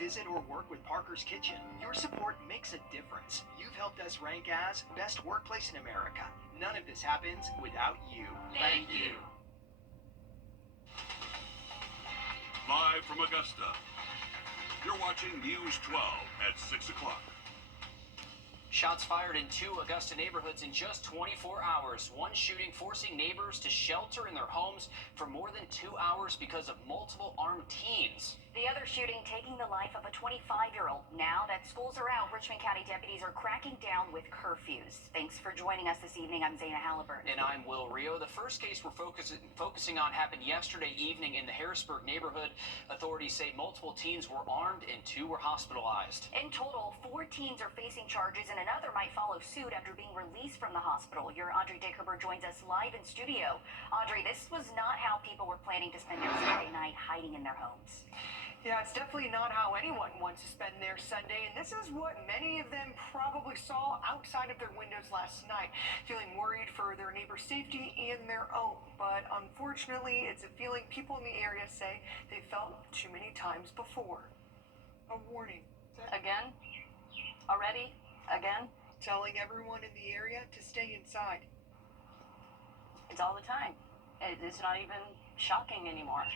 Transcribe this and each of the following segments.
visit or work with Parker's Kitchen. Your support makes a difference. You've helped us rank as best workplace in America. None of this happens without you. Thank you. Live from Augusta, you're watching News 12 at 6 o'clock. Shots fired in 2 Augusta neighborhoods in just 24 hours. One shooting forcing neighbors to shelter in their homes for more than 2 hours because of multiple armed teens. The other shooting taking the life of a 25-year-old. Now that schools are out, Richmond County deputies are cracking down with curfews. Thanks for joining us this evening. I'm Zana Halliburton. And I'm Will Rio. The first case we're focusing on happened yesterday evening in the Harrisburg neighborhood. Authorities say multiple teens were armed and 2 were hospitalized. In total, 4 teens are facing charges and another might follow suit after being released from the hospital. Your Audrey Dickerber joins us live in studio. Audrey, this was not how people were planning to spend their Sunday night hiding in their homes. Yeah, it's definitely not how anyone wants to spend their Sunday, and this is what many of them probably saw outside of their windows last night, feeling worried for their neighbor's safety and their own. But unfortunately, it's a feeling people in the area say they felt too many times before. A warning. Again? Already? Again? Telling everyone in the area to stay inside. It's all the time. It's not even shocking anymore.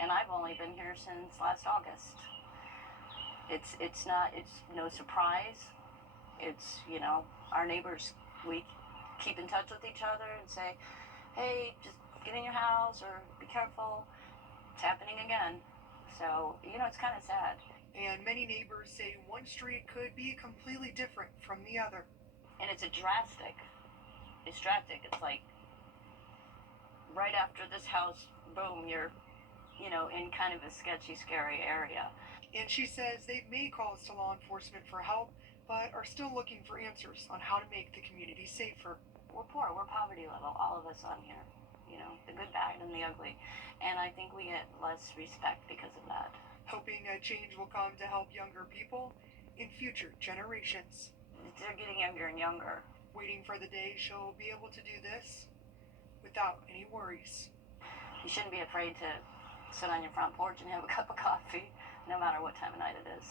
And I've only been here since last August. It's no surprise. It's, our neighbors, we keep in touch with each other and say, hey, just get in your house or be careful. It's happening again. So, it's kind of sad. And many neighbors say one street could be completely different from the other. And it's drastic. It's like right after this house, boom, you're in kind of a sketchy, scary area. And she says they've made calls to law enforcement for help, but are still looking for answers on how to make the community safer. We're poor, we're poverty level, all of us on here. The good, bad, and the ugly. And I think we get less respect because of that. Hoping a change will come to help younger people in future generations. They're getting younger and younger. Waiting for the day she'll be able to do this without any worries. You shouldn't be afraid to sit on your front porch and have a cup of coffee, no matter what time of night it is.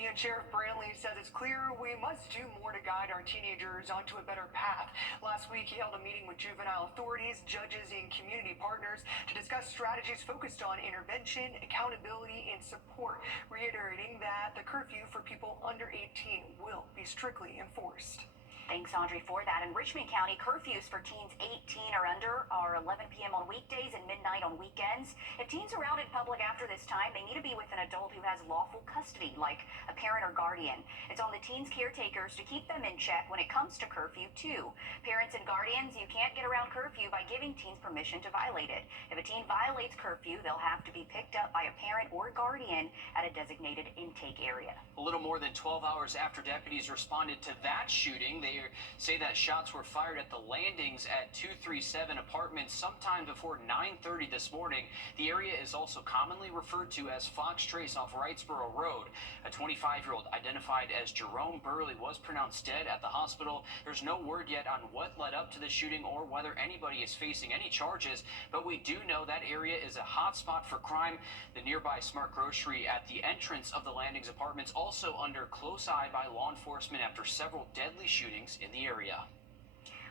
And Sheriff Brantley says it's clear we must do more to guide our teenagers onto a better path. Last week, he held a meeting with juvenile authorities, judges, and community partners to discuss strategies focused on intervention, accountability, and support, reiterating that the curfew for people under 18 will be strictly enforced. Thanks, Audrey, for that. In Richmond County, curfews for teens 18 or under are 11 p.m. on weekdays and midnight on weekends. If teens are out in public after this time, they need to be with an adult who has lawful custody, like a parent or guardian. It's on the teens' caretakers to keep them in check when it comes to curfew, too. Parents and guardians, you can't get around curfew by giving teens permission to violate it. If a teen violates curfew, they'll have to be picked up by a parent or guardian at a designated intake area. A little more than 12 hours after deputies responded to that shooting, they say that shots were fired at the landings at 237 apartments sometime before 9:30 this morning. The area is also commonly referred to as Fox Trace off Wrightsboro Road. A 25-year-old identified as Jerome Burley was pronounced dead at the hospital. There's no word yet on what led up to the shooting or whether anybody is facing any charges, but we do know that area is a hot spot for crime. The nearby Smart Grocery at the entrance of the landings apartments also under close eye by law enforcement after several deadly shootings in the area.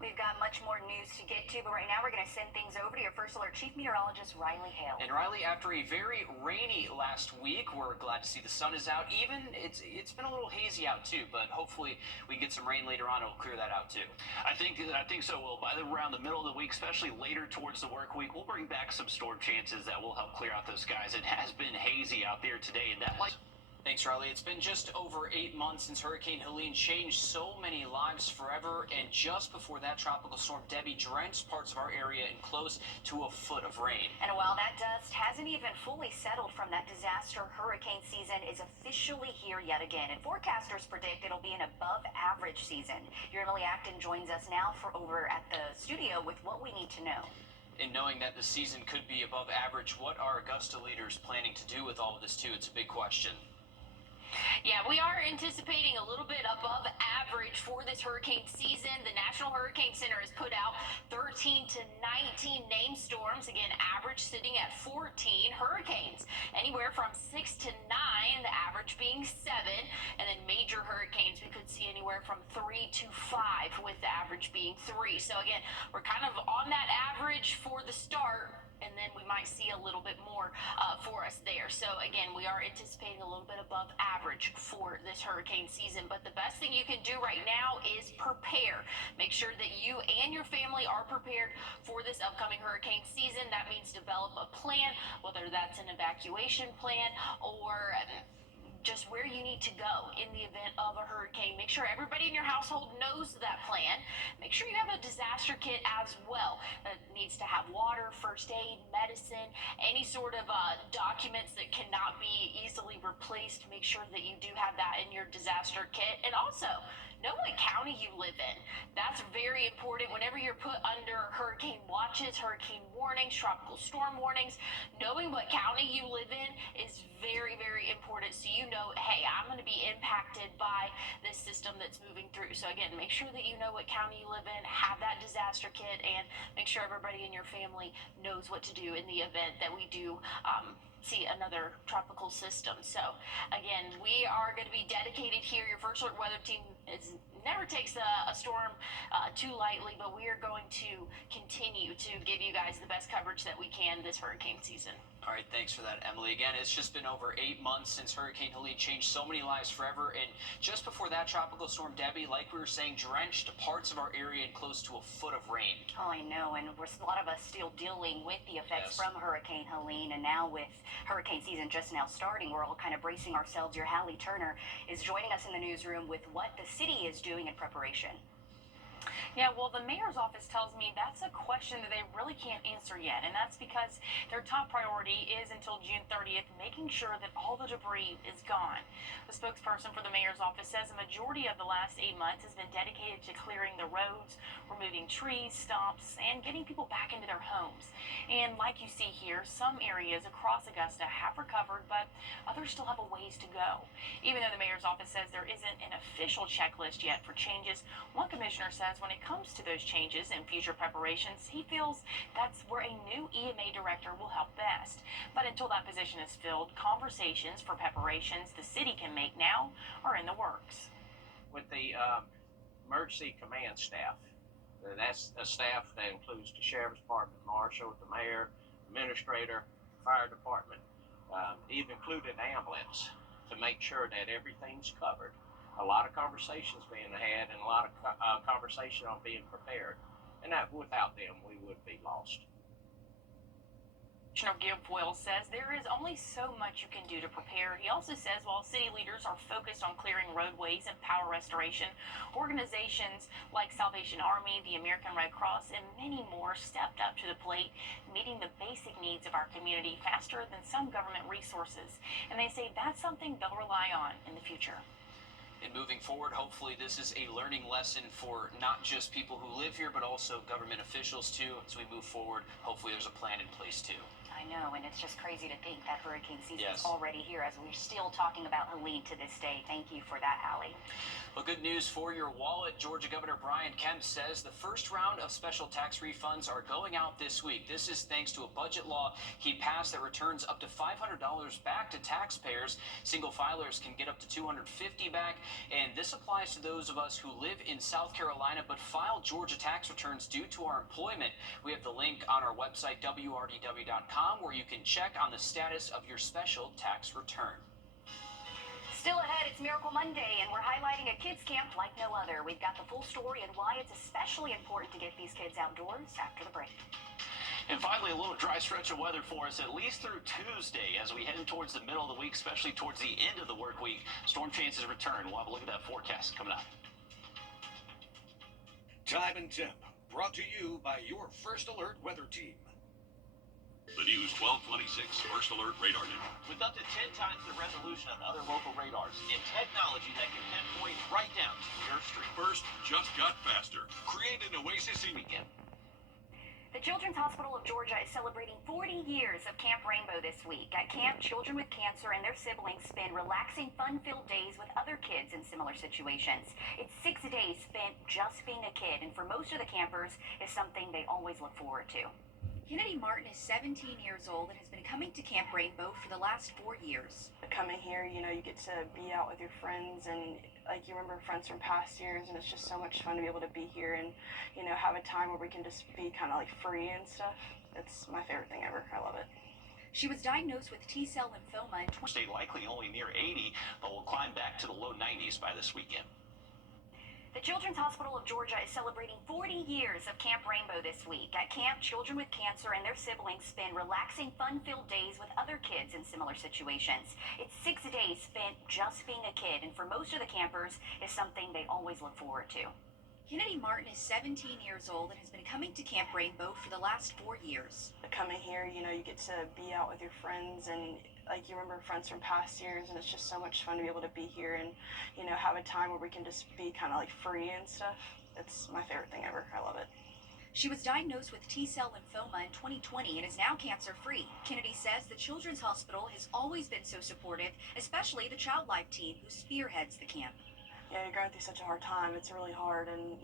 We've got much more news to get to, but right now we're going to send things over to your First Alert Chief Meteorologist, Riley Hale. And Riley, after a very rainy last week, we're glad to see the sun is out. Even it's been a little hazy out too, but hopefully we get some rain later on. It'll clear that out too. I think so. Will by around the middle of the week, especially later towards the work week, we'll bring back some storm chances that will help clear out those skies. It has been hazy out there today, and that might. Thanks, Riley. It's been just over 8 months since Hurricane Helene changed so many lives forever, and just before that, Tropical Storm Debbie drenched parts of our area in close to a foot of rain. And while that dust hasn't even fully settled from that disaster, hurricane season is officially here yet again, and forecasters predict it'll be an above-average season. Your Emily Acton joins us now over at the studio with what we need to know. And knowing that the season could be above average, what are Augusta leaders planning to do with all of this, too? It's a big question. Yeah, we are anticipating a little bit above average for this hurricane season. The National Hurricane Center has put out 13 to 19 named storms. Again, average sitting at 14. Hurricanes anywhere from 6 to 9, the average being 7. And then major hurricanes, we could see anywhere from 3 to 5, with the average being 3. So again, we're kind of on that average for the start, and then we might see a little bit more for us there. So again, we are anticipating a little bit above average for this hurricane season. But the best thing you can do right now is prepare. Make sure that you and your family are prepared for this upcoming hurricane season. That means develop a plan, whether that's an evacuation plan or just where you need to go in the event of a hurricane. Make sure everybody in your household knows that plan. Make sure you have a disaster kit as well. It needs to have water, first aid, medicine, any sort of documents that cannot be easily replaced. Make sure that you do have that in your disaster kit. And also, know what county you live in. That's very important. Whenever you're put under hurricane watches, hurricane warnings, tropical storm warnings, knowing what county you live in is very, very important. So you know, hey, I'm going to be impacted by this system that's moving through. So again, make sure that you know what county you live in, have that disaster kit, and make sure everybody in your family knows what to do in the event that we do see another tropical system. So again, we are going to be dedicated here. Your First Alert Weather Team never takes a storm too lightly, but we are going to continue to give you guys the best coverage that we can this hurricane season. All right, thanks for that, Emily. Again, it's just been over 8 months since Hurricane Helene changed so many lives forever. And just before that, Tropical Storm Debbie, like we were saying, drenched parts of our area and close to a foot of rain. Oh, I know, and a lot of us still dealing with the effects Yes. from Hurricane Helene, and now with hurricane season just now starting, we're all kind of bracing ourselves. Your Hallie Turner is joining us in the newsroom with what the city is doing in preparation. Yeah, well, the mayor's office tells me that's a question that they really can't answer yet, and that's because their top priority is until June 30th, making sure that all the debris is gone. The spokesperson for the mayor's office says a majority of the last 8 months has been dedicated to clearing the roads, removing trees, stumps, and getting people back into their homes. And like you see here, some areas across Augusta have recovered, but others still have a ways to go. Even though the mayor's office says there isn't an official checklist yet for changes, one commissioner says when it comes to those changes and future preparations, he feels that's where a new EMA director will help best. But until that position is filled, conversations for preparations the city can make now are in the works. With the emergency command staff, that's a staff that includes the sheriff's department, marshal, the mayor, administrator, fire department, even included ambulance, to make sure that everything's covered. A lot of conversations being had and a lot of conversation on being prepared. And that without them, we would be lost. Commissioner Guilfoyle says there is only so much you can do to prepare. He also says while city leaders are focused on clearing roadways and power restoration, organizations like Salvation Army, the American Red Cross, and many more stepped up to the plate, meeting the basic needs of our community faster than some government resources. And they say that's something they'll rely on in the future. And moving forward, hopefully this is a learning lesson for not just people who live here, but also government officials too. As we move forward, hopefully there's a plan in place too. I know, and it's just crazy to think that hurricane season is Yes. already here as we're still talking about Helene to this day. Thank you for that, Hallie. Well, good news for your wallet. Georgia Governor Brian Kemp says the first round of special tax refunds are going out this week. This is thanks to a budget law he passed that returns up to $500 back to taxpayers. Single filers can get up to $250 back, and this applies to those of us who live in South Carolina but file Georgia tax returns due to our employment. We have the link on our website, wrdw.com, where you can check on the status of your special tax return. Still ahead, it's Miracle Monday, and we're highlighting a kids camp like no other. We've got the full story and why it's especially important to get these kids outdoors after the break. And finally, a little dry stretch of weather for us, at least through Tuesday, as we head towards the middle of the week, especially towards the end of the work week. Storm chances return. We'll have a look at that forecast coming up. Time and temp, brought to you by your First Alert Weather Team. The News 1226 First Alert Radar Net. With up to 10 times the resolution of other local radars and technology that can pinpoint right down to your street. First just got faster. Create an oasis in Weekend. The The Children's Hospital of Georgia is celebrating 40 years of Camp Rainbow this week. At camp, children with cancer and their siblings spend relaxing, fun-filled days with other kids in similar situations. It's 6 days spent just being a kid, and for most of the campers, is something they always look forward to. Kennedy Martin is 17 years old and has been coming to Camp Rainbow for the last 4 years. Coming here, you get to be out with your friends and you remember friends from past years, and it's just so much fun to be able to be here and, have a time where we can just be kind of free and stuff. It's my favorite thing ever. I love it. She was diagnosed with T-cell lymphoma in Stay likely only near 80, but will climb back to the low 90s by this weekend. The Children's Hospital of Georgia is celebrating 40 years of Camp Rainbow this week. At camp, children with cancer and their siblings spend relaxing, fun-filled days with other kids in similar situations. It's 6 days spent just being a kid, and for most of the campers, is something they always look forward to. Kennedy Martin is 17 years old and has been coming to Camp Rainbow for the last 4 years. Coming here, you get to be out with your friends and you remember friends from past years, and it's just so much fun to be able to be here and, have a time where we can just be kind of free and stuff. It's my favorite thing ever. I love it. She was diagnosed with T-cell lymphoma in 2020 and is now cancer-free. Kennedy says the Children's Hospital has always been so supportive, especially the Child Life team who spearheads the camp. Yeah, you're going through such a hard time. It's really hard, and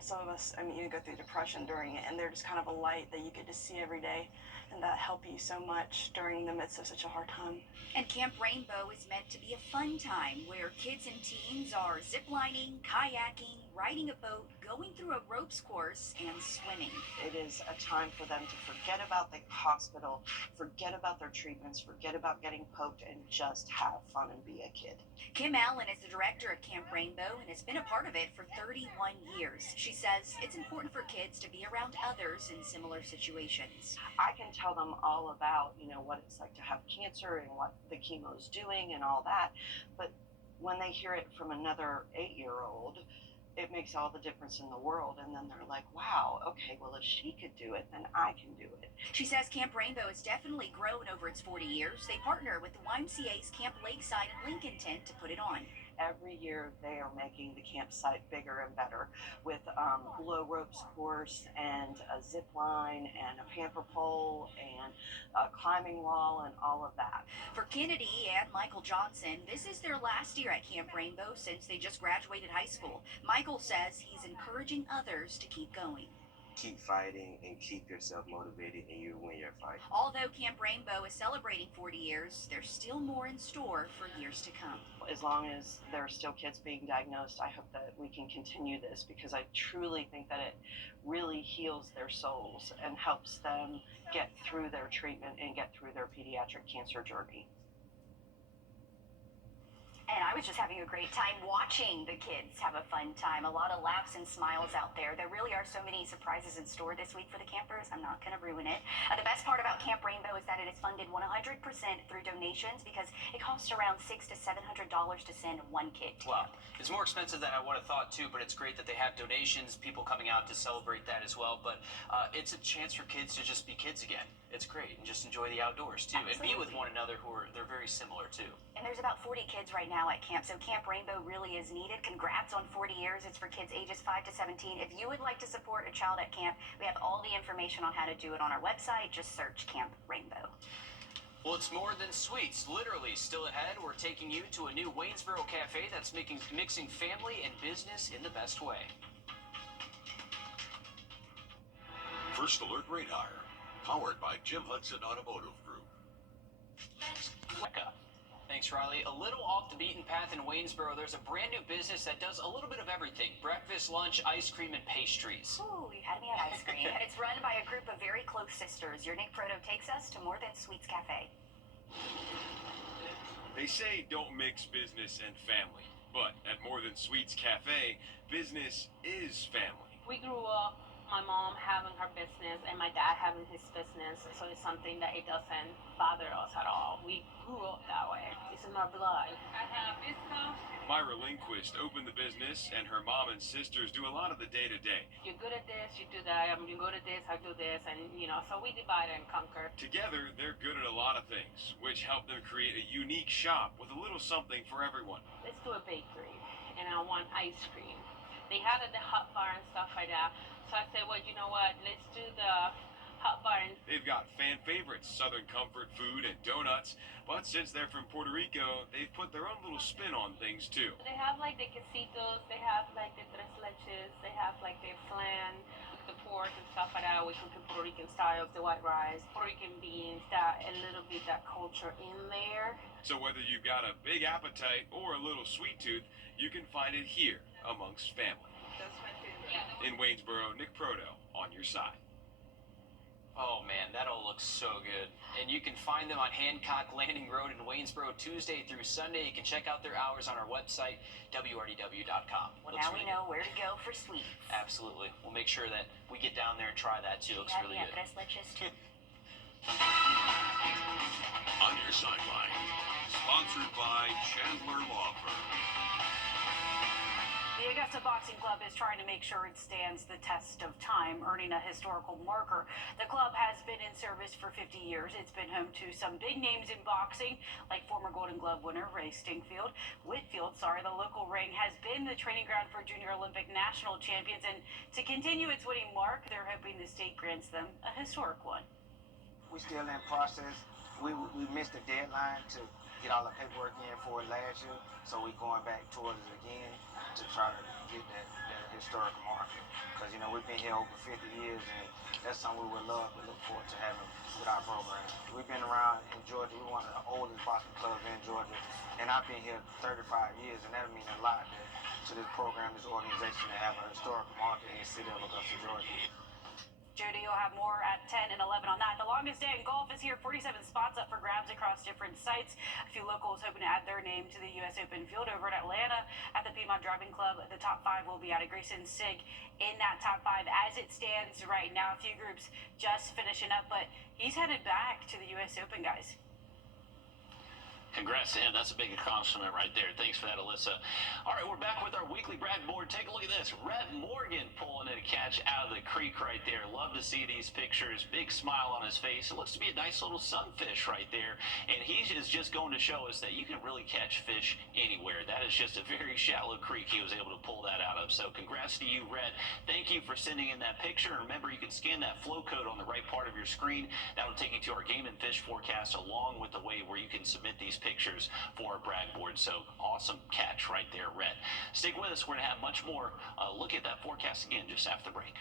some of us, you go through depression during it, and they're just kind of a light that you get to see every day, and that help you so much during the midst of such a hard time. And Camp Rainbow is meant to be a fun time where kids and teens are ziplining, kayaking, riding a boat, going through a ropes course, and swimming. It is a time for them to forget about the hospital, forget about their treatments, forget about getting poked, and just have fun and be a kid. Kim Allen is the director of Camp Rainbow and has been a part of it for 31 years. She says it's important for kids to be around others in similar situations. I can tell them all about, what it's like to have cancer and what the chemo's doing and all that, but when they hear it from another 8-year-old, it makes all the difference in the world, and then they're like, wow, okay, well, if she could do it, then I can do it. She says Camp Rainbow has definitely grown over its 40 years. They partner with the YMCA's Camp Lakeside in Lincolnton to put it on. Every year they are making the campsite bigger and better with low ropes course and a zip line and a pamper pole and a climbing wall and all of that. For Kennedy and Michael Johnson, this is their last year at Camp Rainbow since they just graduated high school. Michael says he's encouraging others to keep going. Keep fighting and keep yourself motivated, and you win your fight. Although Camp Rainbow is celebrating 40 years, there's still more in store for years to come. As long as there are still kids being diagnosed, I hope that we can continue this, because I truly think that it really heals their souls and helps them get through their treatment and get through their pediatric cancer journey. And I was just having a great time watching the kids have a fun time. A lot of laughs and smiles out there. There really are so many surprises in store this week for the campers. I'm not going to ruin it. The best part about Camp Rainbow is that it is funded 100% through donations, because it costs around $600 to $700 to send one kid to Wow. camp. It's more expensive than I would have thought, too, but it's great that they have donations, people coming out to celebrate that as well. But it's a chance for kids to just be kids again. It's great, and just enjoy the outdoors, too, Absolutely. and be with one another they're very similar, too. And there's about 40 kids right now at camp, so Camp Rainbow really is needed. Congrats on 40 years. It's for kids ages 5 to 17. If you would like to support a child at camp, we have all the information on how to do it on our website. Just search Camp Rainbow. Well, it's more than sweets. Literally, still ahead, we're taking you to a new Waynesboro cafe that's mixing family and business in the best way. First Alert Radar, powered by Jim Hudson Automotive Group. Thanks, Riley. A little off the beaten path in Waynesboro, there's a brand new business that does a little bit of everything. Breakfast, lunch, ice cream, and pastries. Ooh, you had me at ice cream. And it's run by a group of very close sisters. Your Nick Proto takes us to More Than Sweets Cafe. They say don't mix business and family, but at More Than Sweets Cafe, business is family. We grew up, my mom having her business and my dad having his business, so it's something that it doesn't bother us at all. We grew up that way. It's in our blood. I have this stuff. Myra Lindquist opened the business, and her mom and sisters do a lot of the day-to-day. You're good at this, you do that. You're good at this, I do this, and so we divide and conquer. Together, they're good at a lot of things, which help them create a unique shop with a little something for everyone. Let's do a bakery, and I want ice cream. They had it at the hot bar and stuff like that, So I said, well, you know what? Let's do the hot barn. They've got fan favorites, Southern comfort food and donuts, but since they're from Puerto Rico, they've put their own little spin on things too. They have like the quesitos, they have like the tres leches, they have like the flan, the pork and stuff like that. We cook in Puerto Rican style, the white rice, Puerto Rican beans, that a little bit that culture in there. So whether you've got a big appetite or a little sweet tooth, you can find it here amongst family. That's my favorite. In Waynesboro, Nick Proto on your side. Oh man, that all looks so good. And you can find them on Hancock Landing Road in Waynesboro Tuesday through Sunday. You can check out their hours on our website, wrdw.com. Well, now we know where to go for sweets. Absolutely. We'll make sure that we get down there and try that too. Looks really good. Tres leches too. On your sideline, sponsored by Chandler Law Firm. The Augusta Boxing Club is trying to make sure it stands the test of time, earning a historical marker. The club has been in service for 50 years. It's been home to some big names in boxing, like former Golden Glove winner Ray Whitfield, the local ring has been the training ground for Junior Olympic national champions, and to continue its winning mark, they're hoping the state grants them a historic one. We're still in process. We missed the deadline to get all the paperwork in for it last year, so we're going back towards it again to try to get that historical marker. Because, you know, we've been here over 50 years, and that's something we would love to look forward to having with our program. We've been around in Georgia. We're one of the oldest boxing clubs in Georgia, and I've been here 35 years, and that means a lot to this program, this organization, to have a historical marker in the city of Augusta, Georgia. Jody will have more at 10 and 11 on that. The longest day in golf is here. 47 spots up for grabs across different sites. A few locals hoping to add their name to the U.S. Open field over in Atlanta at the Piedmont Driving Club. The top 5 will be out of Grayson Sig in that top 5 as it stands right now. A few groups just finishing up, but he's headed back to the U.S. Open, guys. Congrats to him. That's a big accomplishment right there. Thanks for that, Alyssa. All right, we're back with our weekly brag board. Take a look at this. Rhett Morgan pulling in a catch out of the creek right there. Love to see these pictures. Big smile on his face. It looks to be a nice little sunfish right there. And he is just going to show us that you can really catch fish anywhere. That is just a very shallow creek he was able to pull that out of. So congrats to you, Rhett. Thank you for sending in that picture. And remember, you can scan that flow code on the right part of your screen. That'll take you to our game and fish forecast along with the way where you can submit these pictures for our brag board. So awesome catch right there, Rhett. Stick with us. We're going to have much more look at that forecast again just after the break.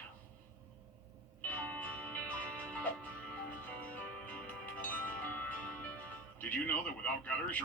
Did you know that without gutters,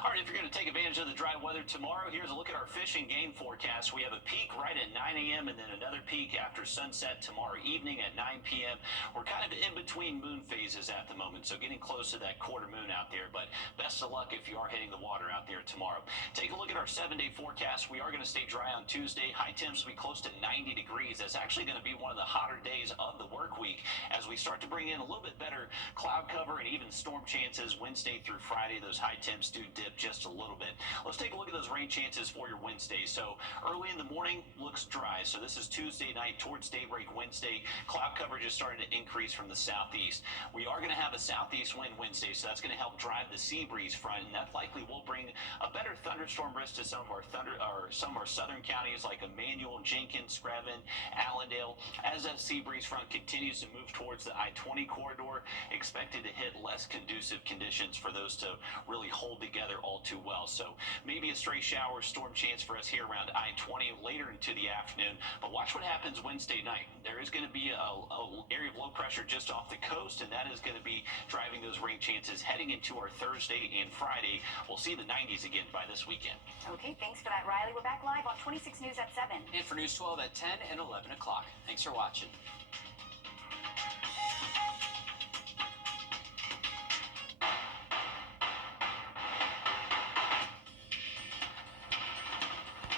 All right, if you're going to take advantage of the dry weather tomorrow, here's a look at our fish and game forecast. We have a peak right at 9 a.m. and then another peak after sunset tomorrow evening at 9 p.m. We're kind of in between moon phases at the moment, so getting close to that quarter moon out there. But best of luck if you are hitting the water out there tomorrow. Take a look at our 7-day forecast. We are going to stay dry on Tuesday. High temps will be close to 90 degrees. That's actually going to be one of the hotter days of the work week as we start to bring in a little bit better cloud cover and even storm chances Wednesday through Friday. Those high temps do dip just a little bit. Let's take a look at those rain chances for your Wednesday. So early in the morning looks dry. So this is Tuesday night towards daybreak Wednesday. Cloud coverage is starting to increase from the southeast. We are going to have a southeast wind Wednesday, so that's going to help drive the sea breeze front, and that likely will bring a better thunderstorm risk to some of our southern counties like Emmanuel, Jenkins, Screven, Allendale. As that sea breeze front continues to move towards the I-20 corridor, expected to hit less conducive conditions for those to really hold together all too well. So maybe a stray shower, storm chance for us here around I-20 later into the afternoon. But watch what happens Wednesday night. There is going to be a area of low pressure just off the coast, and that is going to be driving those rain chances heading into our Thursday and Friday. We'll see the 90s again by this weekend. Okay, thanks for that, Riley. We're back live on 26 News at 7. And for News 12 at 10 and 11 o'clock. Thanks for watching.